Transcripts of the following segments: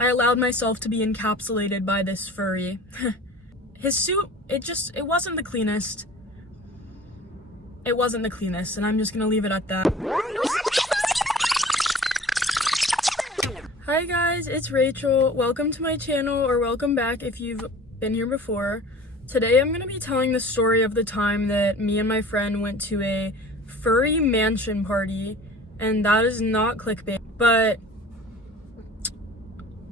I allowed myself to be encapsulated by this furry. His suit, it wasn't the cleanest. It wasn't the cleanest, and I'm just gonna leave it at that. Hi guys, it's Rachel. Welcome to my channel, or welcome back if you've been here before. Today I'm gonna be telling the story of the time that me and my friend went to a furry mansion party, and that is not clickbait, but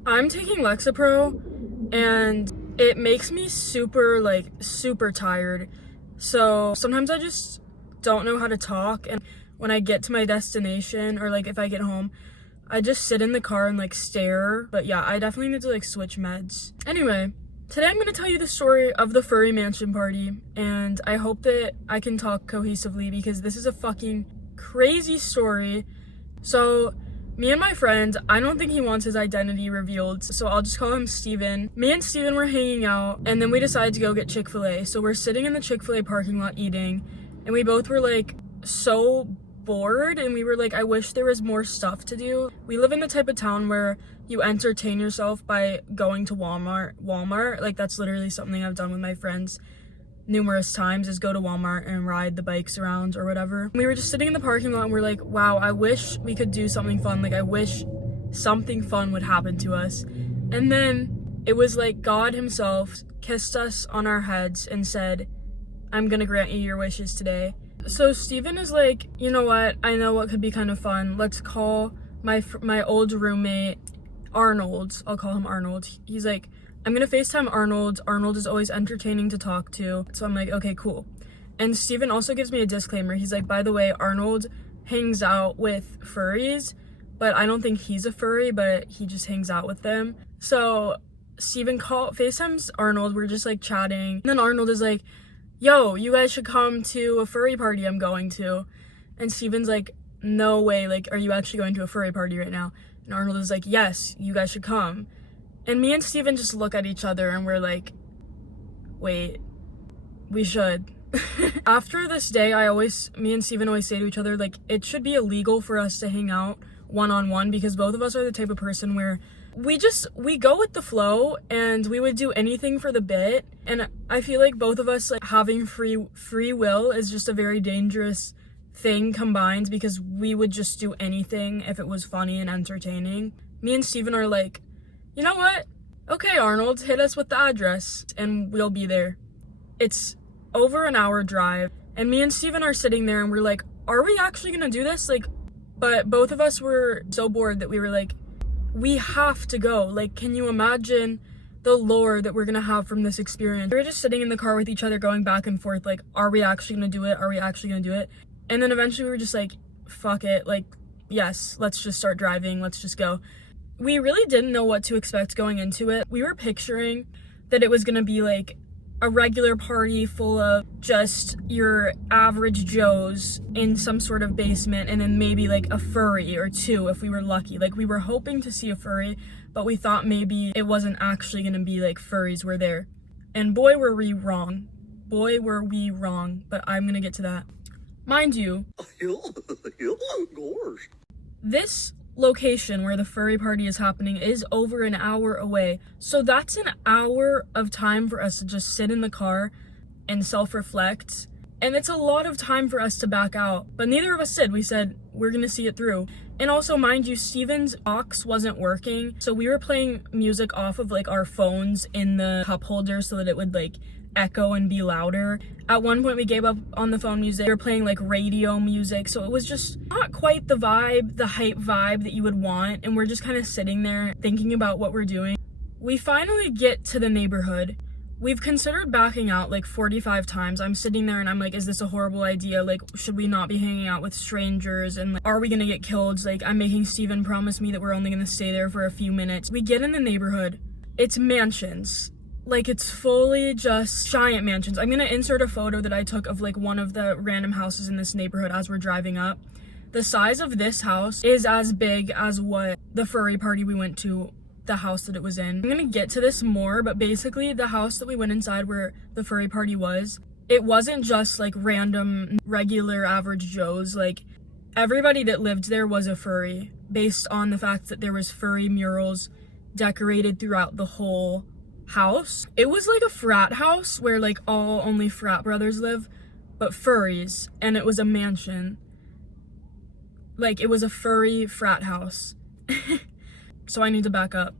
I'm taking Lexapro, and it makes me super tired. So sometimes I just don't know how to talk, and when I get to my destination, or if I get home, I just sit in the car and stare. But yeah, I definitely need to switch meds. Anyway, today I'm gonna tell you the story of the furry mansion party, and I hope that I can talk cohesively because this is a fucking crazy story. So me and my friend, I don't think he wants his identity revealed, so I'll just call him Steven. Me and Steven were hanging out, and then we decided to go get Chick-fil-A. So we're sitting in the Chick-fil-A parking lot eating, and we both were so bored, and we were I wish there was more stuff to do. We live in the type of town where you entertain yourself by going to Walmart. That's literally something I've done with my friends numerous times, is go to Walmart and ride the bikes around or whatever. We were just sitting in the parking lot and we're wow, I wish we could do something fun. I wish something fun would happen to us. And then it was God himself kissed us on our heads and said, I'm gonna grant you your wishes today. So Steven is you know what, I know what could be kind of fun. Let's call my old roommate Arnold. I'll call him Arnold. He's I'm gonna FaceTime Arnold. Arnold is always entertaining to talk to. So I'm okay, cool. And Steven also gives me a disclaimer. He's by the way, Arnold hangs out with furries, but I don't think he's a furry, but he just hangs out with them. So Steven FaceTimes Arnold. We're just chatting. And then Arnold is yo, you guys should come to a furry party I'm going to. And Steven's no way, are you actually going to a furry party right now? And Arnold is yes, you guys should come. And me and Steven just look at each other and we're wait, we should. After this day, me and Steven always say to each other, it should be illegal for us to hang out one-on-one, because both of us are the type of person where we go with the flow and we would do anything for the bit. And I feel both of us having free will is just a very dangerous thing combined, because we would just do anything if it was funny and entertaining. Me and Steven are you know what? Okay, Arnold, hit us with the address and we'll be there. It's over an hour drive, and me and Steven are sitting there and we're are we actually gonna do this? But both of us were so bored that we were we have to go. Can you imagine the lore that we're gonna have from this experience? We were just sitting in the car with each other going back and forth, are we actually gonna do it? Are we actually gonna do it? And then eventually we were just fuck it, yes, let's just start driving, let's just go. We really didn't know what to expect going into it. We were picturing that it was gonna be a regular party full of just your average Joes in some sort of basement, and then maybe a furry or two if we were lucky. We were hoping to see a furry, but we thought maybe it wasn't actually gonna be furries were there. And boy were we wrong. Boy were we wrong, but I'm gonna get to that. Mind you, this location where the furry party is happening is over an hour away. So that's an hour of time for us to just sit in the car and self-reflect. And it's a lot of time for us to back out. But neither of us did. We said, we're gonna see it through. And also, mind you, Steven's aux wasn't working. So we were playing music off of our phones in the cup holder so that it would echo and be louder. At one point we gave up on the phone music. We were playing radio music, so it was just not quite the hype vibe that you would want, and we're just kind of sitting there thinking about what we're doing. We finally get to the neighborhood. We've considered backing out 45 times. I'm sitting there and I'm is this a horrible idea? Should we not be hanging out with strangers? And are we gonna get killed? I'm making Steven promise me that we're only gonna stay there for a few minutes. We get in the neighborhood. It's mansions. It's fully just giant mansions. I'm gonna insert a photo that I took of one of the random houses in this neighborhood as we're driving up. The size of this house is as big as what the furry party we went to, the house that it was in. I'm gonna get to this more, but basically the house that we went inside where the furry party was, it wasn't just random, regular, average Joes. Everybody that lived there was a furry, based on the fact that there was furry murals decorated throughout the whole house. It was like a frat house where like only frat brothers live, but furries, and it was a mansion. Like, it was a furry frat house. So I need to back up.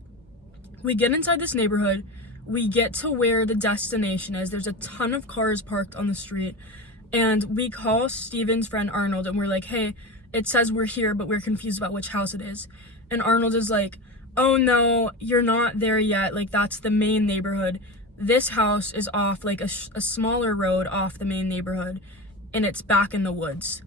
We get inside this neighborhood. We get to where the destination is. There's a ton of cars parked on the street. And we call Steven's friend Arnold, and we're like, hey, it says we're here, but we're confused about which house it is. And Arnold is like, oh no, you're not there yet. Like, that's the main neighborhood. This house is off like a smaller road off the main neighborhood, and it's back in the woods.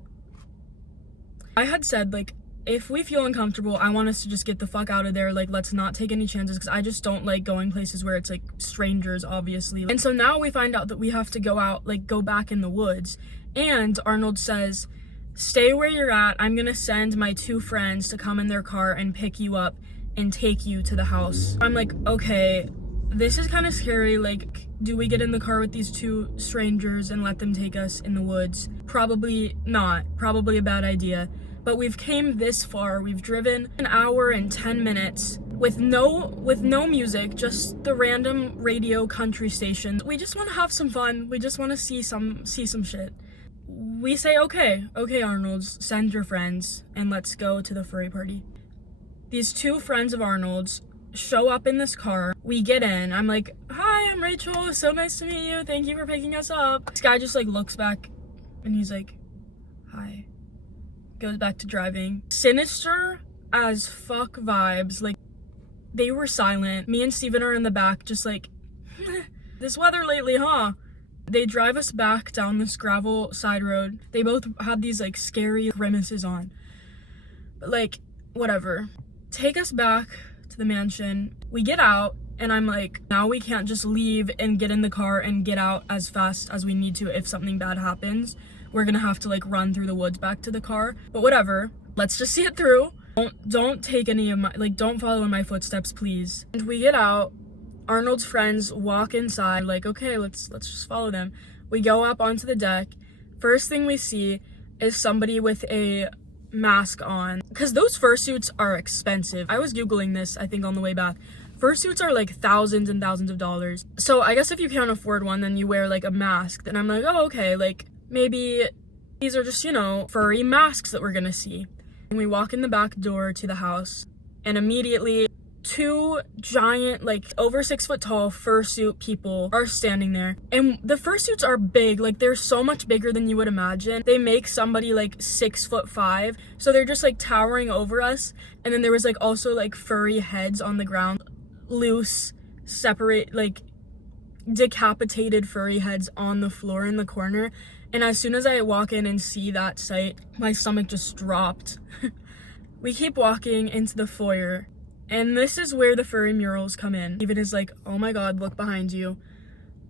I had said, like, if we feel uncomfortable, I want us to just get the fuck out of there. Like, let's not take any chances, because I just don't like going places where it's like strangers, obviously. And so now we find out that we have to go out, like, go back in the woods. And Arnold says, stay where you're at. I'm gonna send my 2 friends to come in their car and pick you up and take you to the house. I'm like, okay, this is kind of scary. Like, do we get in the car with these 2 strangers and let them take us in the woods? Probably not. Probably a bad idea. But we've came this far. We've driven an hour and 10 minutes with no music, just the random radio country stations. We just want to have some fun. We just want to see some shit. We say, okay, Arnold, send your friends and let's go to the furry party. These 2 friends of Arnold's show up in this car. We get in. I'm like, hi, I'm Rachel. So nice to meet you. Thank you for picking us up. This guy just like looks back and he's like, hi. Goes back to driving. Sinister as fuck vibes. Like, they were silent. Me and Steven are in the back just like, this weather lately, huh? They drive us back down this gravel side road. They both had these like scary grimaces on. But like, whatever. Take us back to the mansion. We get out and I'm like, now we can't just leave and get in the car and get out as fast as we need to if something bad happens. We're gonna have to like run through the woods back to the car. But whatever, let's just see it through. Don't take any of my, like, don't follow in my footsteps, please. And we get out. Arnold's friends walk inside, like, okay, let's just follow them. We go up onto the deck. First thing we see is somebody with a mask on, because those fursuits are expensive. I was Googling this, I think, on the way back. Fursuits are like thousands and thousands of dollars. So I guess if you can't afford one, then you wear like a mask. Then I'm like, oh, okay, like, maybe these are just, you know, furry masks that we're gonna see. And we walk in the back door to the house, and immediately 2 giant, like, over 6 foot tall fursuit people are standing there. And the fursuits are big, like, they're so much bigger than you would imagine. They make somebody like 6'5", so they're just like towering over us. And then there was like also like furry heads on the ground, loose, separate, like decapitated furry heads on the floor in the corner. And as soon as I walk in and see that sight, my stomach just dropped. We keep walking into the foyer, and this is where the furry murals come in. Even is like, oh my god, look behind you.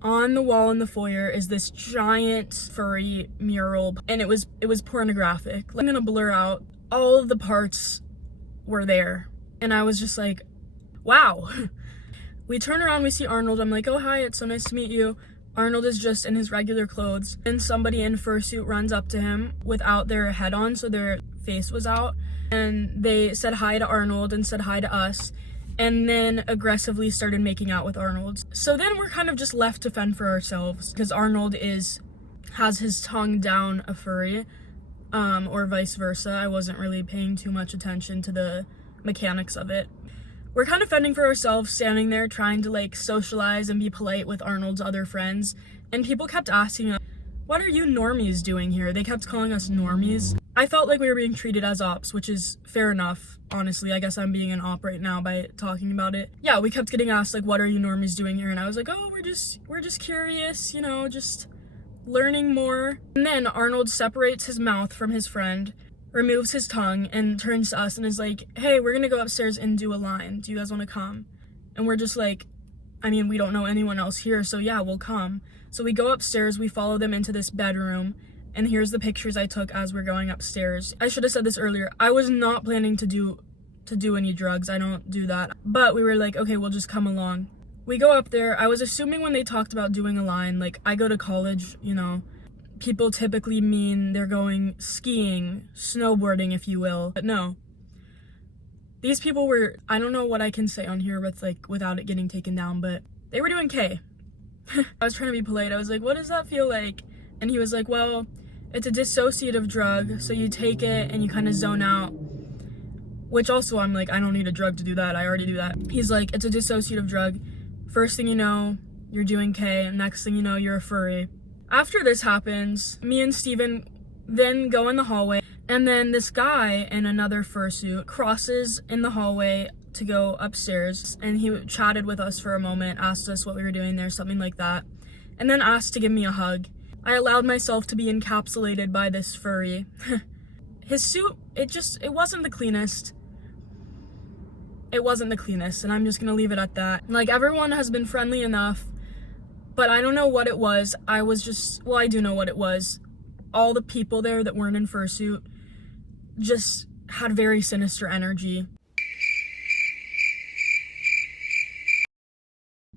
On the wall in the foyer is this giant furry mural, and it was pornographic. I'm gonna blur out all of the parts were there, and I was just like, wow. We turn around, we see Arnold. I'm like, oh hi, it's so nice to meet you. Arnold is just in his regular clothes, and somebody in fursuit runs up to him without their head on, so their face was out, and they said hi to Arnold and said hi to us, and then aggressively started making out with Arnold. So then we're kind of just left to fend for ourselves, because Arnold has his tongue down a furry, or vice versa. I wasn't really paying too much attention to the mechanics of it. We're kind of fending for ourselves, standing there trying to like socialize and be polite with Arnold's other friends, and people kept asking us, what are you normies doing here? They kept calling us normies. I felt like we were being treated as ops, which is fair enough, honestly. I guess I'm being an op right now by talking about it. Yeah, we kept getting asked like, what are you normies doing here? And I was like, oh, we're just curious, you know, just learning more. And then Arnold separates his mouth from his friend, removes his tongue, and turns to us and is like, hey, we're gonna go upstairs and do a line. Do you guys want to come? And we're just like, I mean, we don't know anyone else here, so yeah, we'll come. So we go upstairs, we follow them into this bedroom, and here's the pictures I took as we're going upstairs. I should have said this earlier. I was not planning to do any drugs. I don't do that. But we were like, okay, we'll just come along. We go up there. I was assuming when they talked about doing a line, like, I go to college, you know, people typically mean they're going skiing, snowboarding, if you will. But no. These people were, I don't know what I can say on here with like without it getting taken down, but they were doing K. I was trying to be polite. I was like, what does that feel like? And he was like, well, it's a dissociative drug, so you take it and you kind of zone out. Which also, I'm like, I don't need a drug to do that. I already do that. He's like, it's a dissociative drug. First thing you know, you're doing K, and next thing you know, you're a furry. After this happens, me and Steven then go in the hallway, and then this guy in another fursuit crosses in the hallway to go upstairs, and he chatted with us for a moment, asked us what we were doing there, something like that, and then asked to give me a hug. I allowed myself to be encapsulated by this furry. His suit, it wasn't the cleanest. It wasn't the cleanest, and I'm just gonna leave it at that. Like, everyone has been friendly enough, but I don't know what it was. I do know what it was. All the people there that weren't in fursuit just had very sinister energy.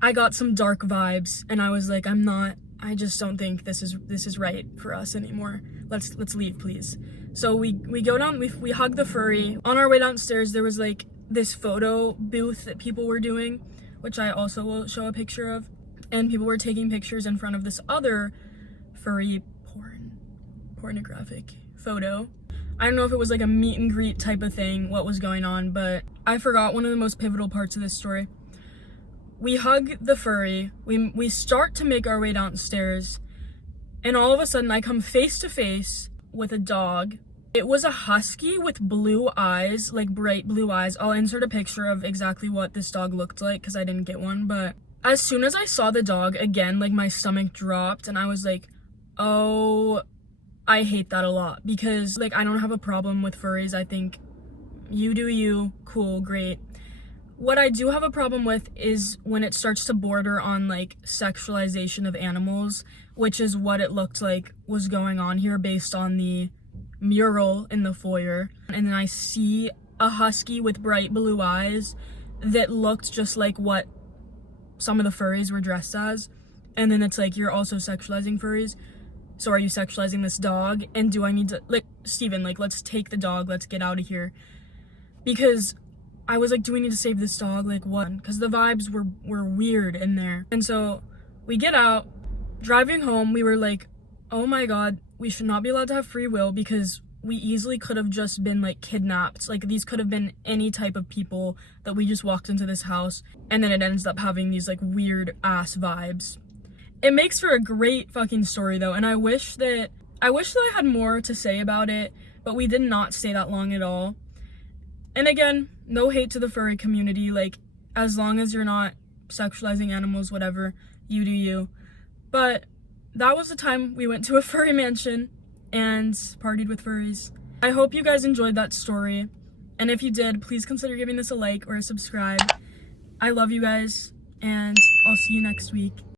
I got some dark vibes, and I was like, I just don't think this is right for us anymore. Let's leave, please. So we go down, we hug the furry. On our way downstairs, there was like this photo booth that people were doing, which I also will show a picture of. And people were taking pictures in front of this other furry pornographic photo. I don't know if it was like a meet and greet type of thing, what was going on, but I forgot one of the most pivotal parts of this story. We hug the furry, we start to make our way downstairs, and all of a sudden I come face to face with a dog. It was a husky with blue eyes, like bright blue eyes. I'll insert a picture of exactly what this dog looked like because I didn't get one, but as soon as I saw the dog again, like my stomach dropped and I was like, oh, I hate that a lot because like I don't have a problem with furries. I think you do you, cool, great. What I do have a problem with is when it starts to border on like sexualization of animals, which is what it looked like was going on here based on the mural in the foyer. And then I see a husky with bright blue eyes that looked just like what some of the furries were dressed as, and then it's like, you're also sexualizing furries, so are you sexualizing this dog? And do I need to, like, Steven, like, let's take the dog, let's get out of here, because I was like, do we need to save this dog, like what? Because the vibes were weird in there. And so we get out, driving home, we were like, oh my god, we should not be allowed to have free will, because we easily could have just been like kidnapped. Like, these could have been any type of people that we just walked into this house, and then it ends up having these like weird ass vibes. It makes for a great fucking story though, and I wish that I had more to say about it, but we did not stay that long at all. And again, no hate to the furry community, like, as long as you're not sexualizing animals, whatever, you do you. But that was the time we went to a furry mansion and partied with furries. I hope you guys enjoyed that story, and if you did, please consider giving this a like or a subscribe. I love you guys, and I'll see you next week.